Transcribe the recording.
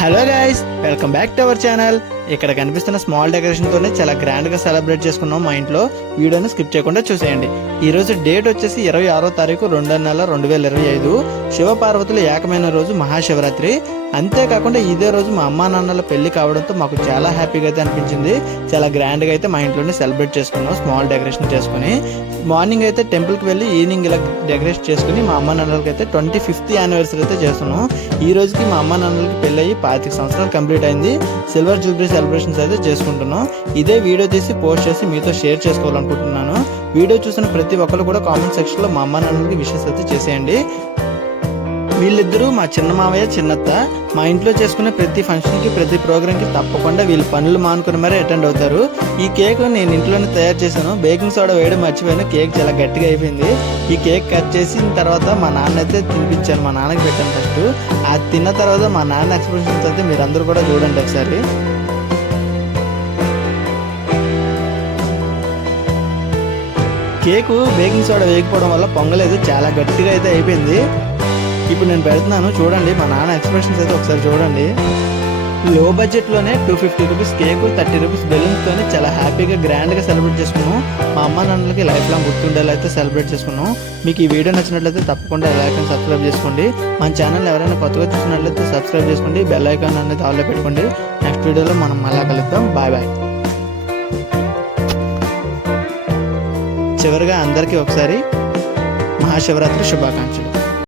Hello guys, welcome back to our channel. ఇక్కడ కనిపిస్తున్న small decoration తోనే చాలా గ్రాండ్ గా సెలబ్రేట్ చేసుకున్నాం మా ఇంట్లో. వీడియోని స్కిప్ చేయకుండా చూసేయండి. ఈ రోజు డేట్ వచ్చేసి 26వ తారీఖు 2వ నెల 2025. శివపార్వతులు ఏకమైన రోజు మహాశివరాత్రి. అంతేకాకుండా ఇదే రోజు మా అమ్మా నాన్నల పెళ్లి కావడంతో మాకు చాలా హ్యాపీగా అయితే అనిపించింది. చాలా గ్రాండ్ గా అయితే మా ఇంట్లోనే సెలబ్రేట్ చేసుకున్నాం, స్మాల్ డెకరేషన్ చేసుకుని. మార్నింగ్ అయితే టెంపుల్ కి వెళ్ళి ఈవినింగ్ ఇలా డెకరేట్ చేసుకుని మా అమ్మా నాన్నలకి అయితే 25th యానివర్సరీ అయితే చేస్తున్నాం. ఈ రోజుకి మా అమ్మా నాన్నలకి పెళ్లి అయ్యి 25 సంవత్సరాలు కంప్లీట్ అయింది. సిల్వర్ జూబ్లీ సెలబ్రేషన్స్ అయితే చేసుకుంటున్నాం. ఇదే వీడియో తీసి పోస్ట్ చేసి మీతో షేర్ చేసుకోవాలనుకుంటున్నాను. వీడియో చూసిన ప్రతి ఒక్కరు కూడా కామెంట్ సెక్షన్ లో మా అమ్మా నాన్నలకి విషెస్ అయితే చేసేయండి. వీళ్ళిద్దరూ మా చిన్న మావయ్య చిన్నత్త. మా ఇంట్లో చేసుకునే ప్రతి ఫంక్షన్ కి ప్రతి ప్రోగ్రామ్ కి తప్పకుండా వీళ్ళు పనులు మానుకుని మరీ అటెండ్ అవుతారు. ఈ కేక్ నేను ఇంట్లోనే తయారు చేశాను. బేకింగ్ సోడా వేయడం మర్చిపోయాను. కేక్ చాలా గట్టిగా అయిపోయింది. ఈ కేక్ కట్ చేసిన తర్వాత మా నాన్న అయితే తినిపించాను. మా నాన్నకి పెట్టాను ఫస్ట్. అది తిన్న తర్వాత మా నాన్న ఎక్స్ప్రెషన్స్ అయితే మీరు అందరూ కూడా చూడండి ఒకసారి. కేకు బేకింగ్ సోడా వేయకపోవడం వల్ల పొంగలేదు, చాలా గట్టిగా అయితే అయిపోయింది. ఇప్పుడు నేను పెడుతున్నాను చూడండి. మా నాన్న ఎక్స్ప్రెషన్స్ అయితే ఒకసారి చూడండి. లో బడ్జెట్ లోనే 250 రూపీస్ కేకు, 30 రూపీస్ బెలూన్స్ తోనే చాలా హ్యాపీగా గ్రాండ్ గా సెలబ్రేట్ చేసుకున్నాం. మా అమ్మ నాన్నలకి లైఫ్ లాంగ్ గుర్తుండేలా అయితే సెలబ్రేట్ చేసుకున్నాం. మీకు ఈ వీడియో నచ్చినట్లయితే తప్పకుండా లైక్ అండ్ సబ్స్క్రైబ్ చేసుకోండి. మన ఛానల్ ఎవరైనా కొత్తగా చూసినట్లయితే సబ్స్క్రైబ్ చేసుకోండి. బెల్ ఐకాన్ అనేది ఆల్లో పెట్టుకోండి. నెక్స్ట్ వీడియోలో మనం మళ్ళా కలుద్దాం. Bye bye. చివరిగా అందరికీ ఒకసారి మహాశివరాత్రి శుభాకాంక్షలు.